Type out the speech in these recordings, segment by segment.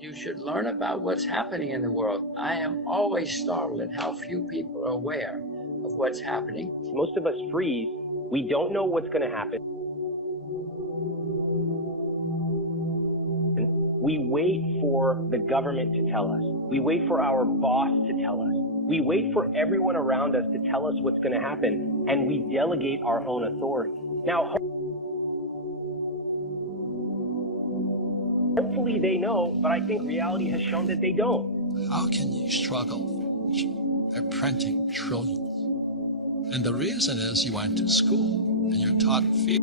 You should learn about what's happening in the world. I am always startled at how few people are aware of what's happening. Most of us freeze. We don't know what's going to happen. We wait for the government to tell us. We wait for our boss to tell us. We wait for everyone around us to tell us what's going to happen, and we delegate our own authority. Now, hopefully they know, but I think reality has shown that they don't. How can you struggle? They're printing trillions. And the reason is you went to school and you're taught fear.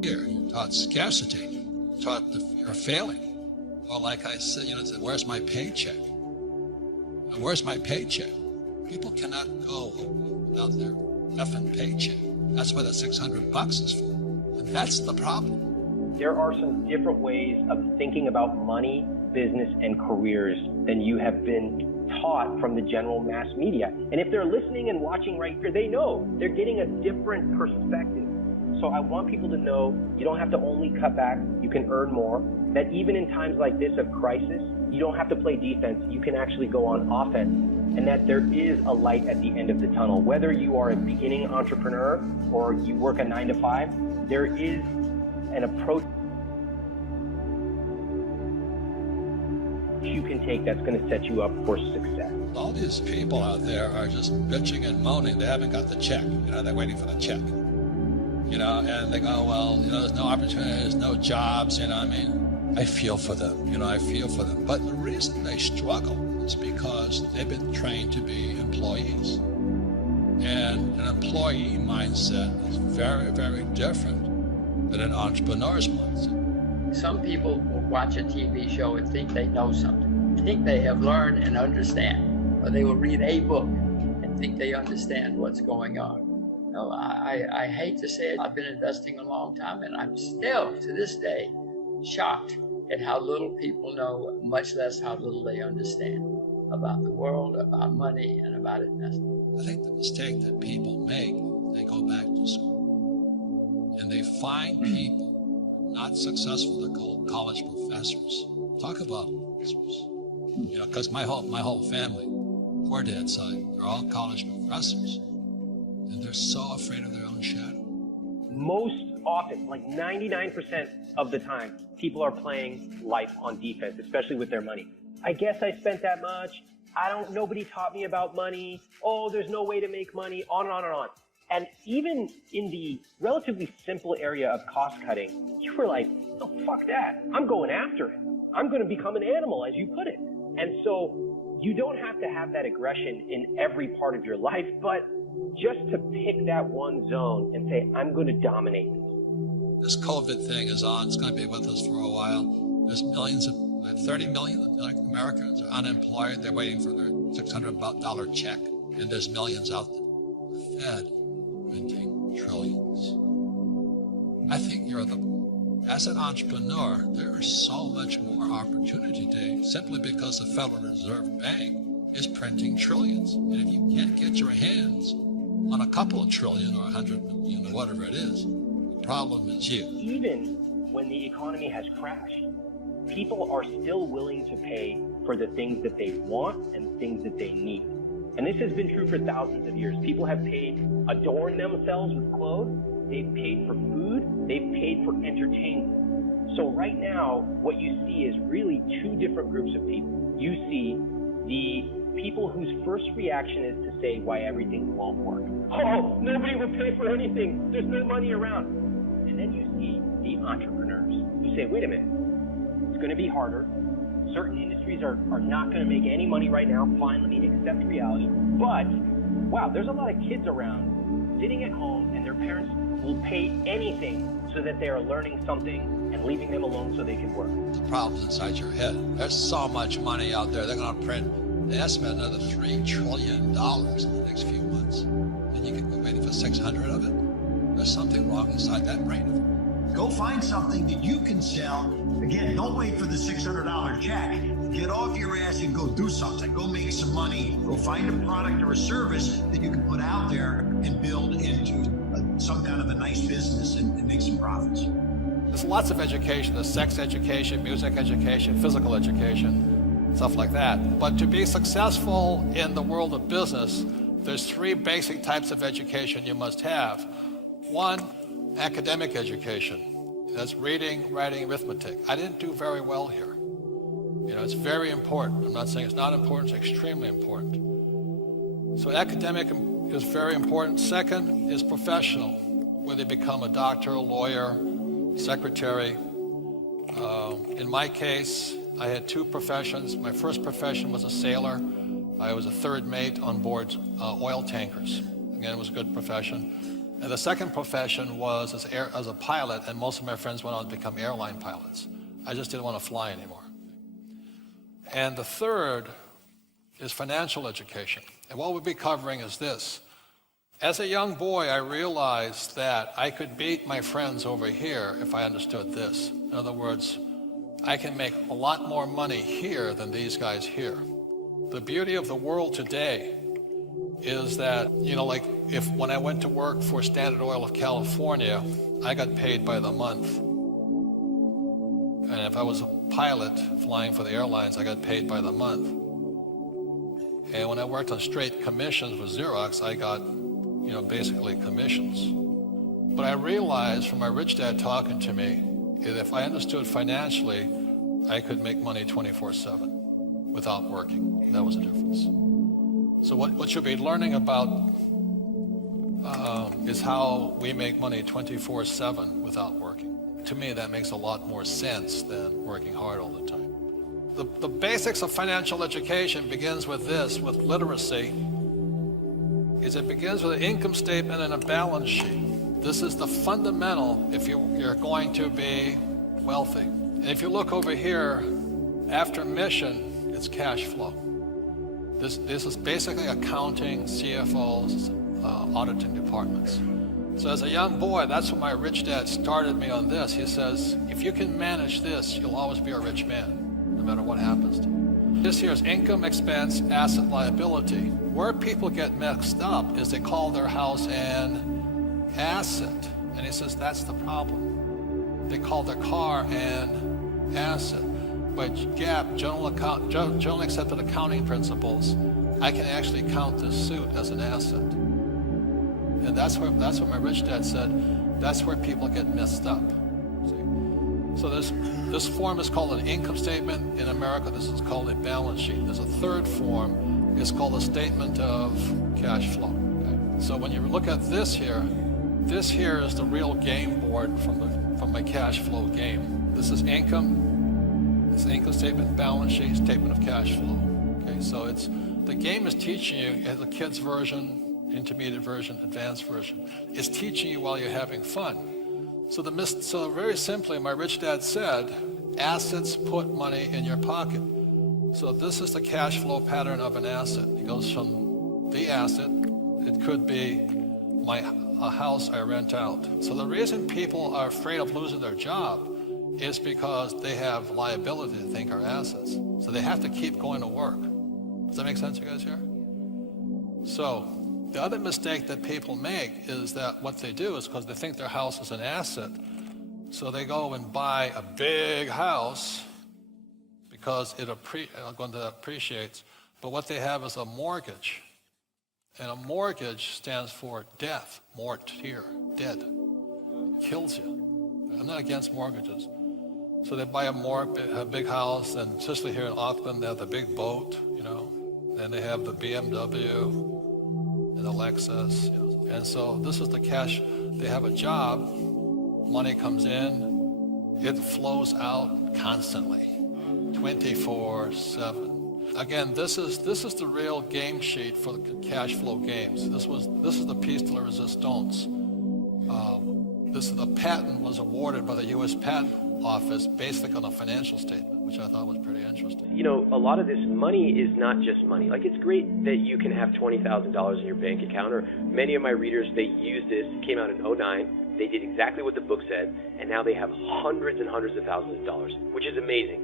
You're taught scarcity. You're taught the fear of failing. Or like I said, where's my paycheck? Where's my paycheck? People cannot go without their effing paycheck. That's what the $600 is for. And that's the problem. There are some different ways of thinking about money, business, and careers than you have been taught from the general mass media. And if they're listening and watching right here, they know they're getting a different perspective. So I want people to know you don't have to only cut back, you can earn more, that even in times like this of crisis, you don't have to play defense, you can actually go on offense, and that there is a light at the end of the tunnel. Whether you are a beginning entrepreneur or you work a 9 to 5, there is an approach you can take that's going to set you up for success. All these people out there are just bitching and moaning. They haven't got the check. They're waiting for the check. And they go, well, there's no opportunities, no jobs. I feel for them. I feel for them. But the reason they struggle is because they've been trained to be employees. And an employee mindset is very, very different than an entrepreneur's mindset. Some people will watch a TV show and think they know something, think they have learned and understand, or they will read a book and think they understand what's going on. No, I hate to say it, I've been investing a long time, and I'm still, to this day, shocked at how little people know, much less how little they understand about the world, about money, and about investing. I think the mistake that people make, they go back to school, and they find people not successful, they're called college professors. Talk about losers. Because my whole family, poor dad's side, they're all college professors. And they're so afraid of their own shadow. Most often, like 99% of the time, people are playing life on defense, especially with their money. I guess I spent that much. Nobody taught me about money. Oh, there's no way to make money, on and on and on. And even in the relatively simple area of cost cutting, you were like, oh, fuck that. I'm going after it. I'm going to become an animal, as you put it. And so you don't have to have that aggression in every part of your life, but just to pick that one zone and say, I'm going to dominate this. This COVID thing is on. It's going to be with us for a while. There's 30 million Americans are unemployed. They're waiting for their $600 check. And there's millions out there. The Fed printing trillions. I think as an entrepreneur, there is so much more opportunity today simply because the Federal Reserve Bank is printing trillions. And if you can't get your hands on a couple of trillion or 100 million or whatever it is, the problem is you. Even when the economy has crashed, people are still willing to pay for the things that they want and things that they need. And this has been true for thousands of years. People have adorned themselves with clothes, they've paid for food, they've paid for entertainment. So right now, what you see is really two different groups of people. You see the people whose first reaction is to say why everything won't work. Oh, nobody will pay for anything. There's no money around. And then you see the entrepreneurs who say, wait a minute, it's going to be harder. Certain industries are not going to make any money right now. Fine, let me accept reality. But, wow, there's a lot of kids around sitting at home and their parents will pay anything so that they are learning something and leaving them alone so they can work. The problem's inside your head. There's so much money out there. They're going to print, they estimate another $3 trillion in the next few months. And you can be waiting for 600 of it. There's something wrong inside that brain of it. Go find something that you can sell. Again, don't wait for the $600 check. Get off your ass and go do something. Go make some money. Go find a product or a service that you can put out there and build into some kind of a nice business and make some profits. There's lots of education. There's sex education, music education, physical education, stuff like that. But to be successful in the world of business, there's 3 basic types of education you must have. 1, academic education. That's reading, writing, arithmetic. I didn't do very well here. You know, it's very important. I'm not saying it's not important, it's extremely important. So academic is very important. Second is professional, whether you become a doctor, a lawyer, secretary. In my case, I had 2 professions. My first profession was a sailor. I was a 3rd mate on board oil tankers. Again, it was a good profession. And the second profession was as a pilot, and most of my friends went on to become airline pilots. I just didn't want to fly anymore. And the third is financial education. And what we'll be covering is this. As a young boy, I realized that I could beat my friends over here if I understood this. In other words, I can make a lot more money here than these guys here. The beauty of the world today is that, you know, like when I went to work for Standard Oil of California, I got paid by the month. And if I was a pilot flying for the airlines, I got paid by the month. And when I worked on straight commissions with Xerox, I got, you know, basically commissions. But I realized from my rich dad talking to me that if I understood financially, I could make money 24/7 without working. That was the difference. So what you'll be learning about is how we make money 24/7 without working. To me, that makes a lot more sense than working hard all the time. The basics of financial education begins with this, with literacy, is it begins with an income statement and a balance sheet. This is the fundamental if you're going to be wealthy. And if you look over here, after mission, it's cash flow. This is basically accounting, CFOs, auditing departments. So as a young boy, that's when my rich dad started me on this. He says, if you can manage this, you'll always be a rich man, no matter what happens to you. This here is income, expense, asset, liability. Where people get mixed up is they call their house an asset. And he says, that's the problem. They call their car an asset. By GAAP, generally accepted accounting principles, I can actually count this suit as an asset. And that's what my rich dad said, that's where people get messed up. See? So this form is called an income statement. In America, this is called a balance sheet. There's a third form, it's called a statement of cash flow. Okay? So when you look at this here is the real game board from my cash flow game. This is income. It's an income statement, balance sheet, statement of cash flow. Okay, so the game is teaching you, as a kid's version, intermediate version, advanced version. It's teaching you while you're having fun. So very simply, my rich dad said, assets put money in your pocket. So this is the cash flow pattern of an asset. It goes from the asset, it could be a house I rent out. So the reason people are afraid of losing their job is because they have liability they think are assets. So they have to keep going to work. Does that make sense, you guys here? So the other mistake that people make is that what they do is because they think their house is an asset, so they go and buy a big house because it appreciates, but what they have is a mortgage. And a mortgage stands for death, mort here, dead, kills you. I'm not against mortgages. So they buy a big house, and especially here in Auckland, they have the big boat, you know, and they have the BMW and the Lexus, you know. And so this is the cash. They have a job, money comes in, it flows out constantly, 24/7. Again, this is the real game sheet for the cash flow games. This is the piece de la resistance. The patent was awarded by the U.S. Patent Office basically on a financial statement, which I thought was pretty interesting. You know, a lot of this money is not just money. Like, it's great that you can have $20,000 in your bank account, or many of my readers, they used this, came out in 2009, they did exactly what the book said, and now they have hundreds and hundreds of thousands of dollars, which is amazing.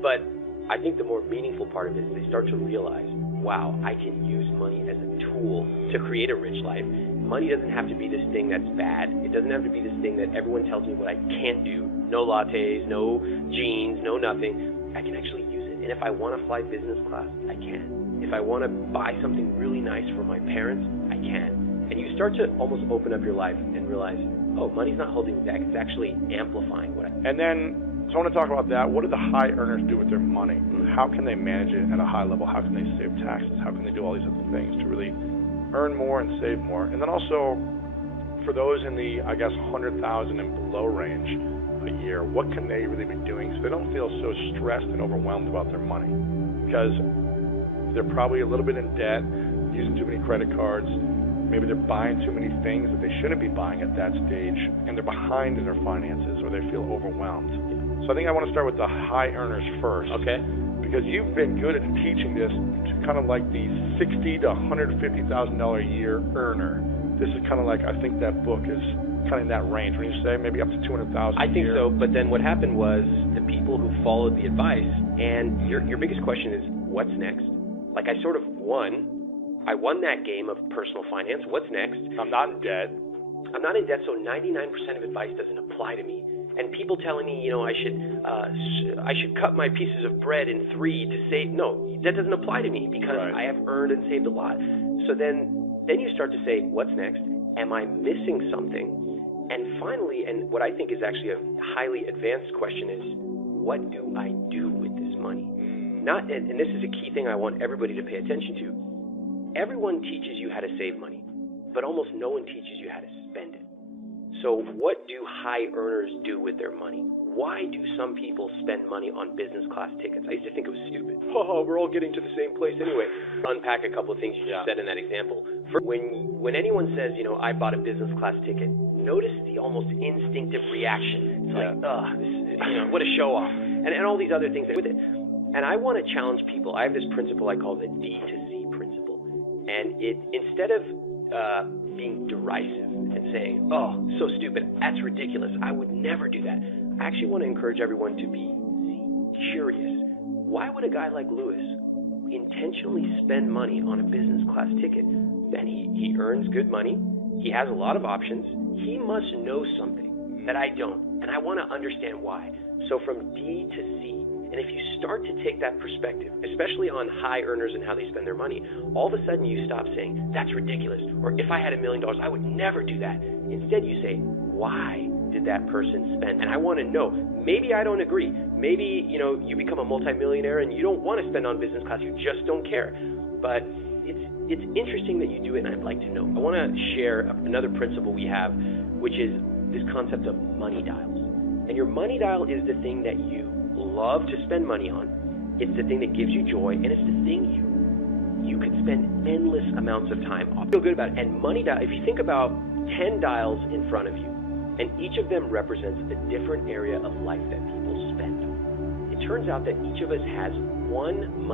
But I think the more meaningful part of it is they start to realize wow, I can use money as a tool to create a rich life. Money doesn't have to be this thing that's bad. It doesn't have to be this thing that everyone tells me what I can't do. No lattes, no jeans, no nothing. I can actually use it. And if I want to fly business class, I can. If I want to buy something really nice for my parents, I can. And you start to almost open up your life and realize, oh, money's not holding me back. It's actually amplifying what I do. And then, so I want to talk about that. What do the high earners do with their money? How can they manage it at a high level? How can they save taxes? How can they do all these other things to really earn more and save more? And then also, for those in the, I guess, 100,000 and below range a year, what can they really be doing so they don't feel so stressed and overwhelmed about their money? Because they're probably a little bit in debt, using too many credit cards. Maybe they're buying too many things that they shouldn't be buying at that stage, and they're behind in their finances, or they feel overwhelmed. So I think I want to start with the high earners first. Okay. Because you've been good at teaching this to kind of like the $60,000 to $150,000 a year earner. This is kind of like, I think that book is kind of in that range. When you say maybe up to $200,000 I think so, but then what happened was the people who followed the advice, and your biggest question is, what's next? Like I sort of won. I won that game of personal finance. What's next? I'm not in debt. I'm not in debt, so 99% of advice doesn't apply to me. And people telling me, I should cut my pieces of bread in 3 to save. No, that doesn't apply to me because Right. I have earned and saved a lot. So then you start to say, what's next? Am I missing something? And finally, and what I think is actually a highly advanced question is, what do I do with this money? And this is a key thing I want everybody to pay attention to. Everyone teaches you how to save money, but almost no one teaches you how to spend it. So what do high earners do with their money? Why do some people spend money on business class tickets? I used to think it was stupid. Oh, we're all getting to the same place anyway. Unpack a couple of things you just said in that example. When anyone says, I bought a business class ticket, notice the almost instinctive reaction. It's like, what a show off. And all these other things with it. And I want to challenge people. I have this principle I call the D to Z principle. And instead of being derisive and saying, oh, so stupid, that's ridiculous, I would never do that. I actually want to encourage everyone to be curious. Why would a guy like Lewis intentionally spend money on a business class ticket? And he earns good money. He has a lot of options. He must know something that I don't. And I want to understand why. So from D to C. And if you start to take that perspective, especially on high earners and how they spend their money, all of a sudden you stop saying, that's ridiculous, or if I had $1 million, I would never do that. Instead you say, why did that person spend? And I want to know, maybe I don't agree. Maybe, you become a multimillionaire and you don't want to spend on business class, you just don't care. But it's interesting that you do it, and I'd like to know. I want to share another principle we have, which is this concept of money dials. And your money dial is the thing that you love to spend money on. It's the thing that gives you joy, and it's the thing you could spend endless amounts of time on. Feel good about it. And money dial, if you think about 10 dials in front of you, and each of them represents a different area of life that people spend. It turns out that each of us has one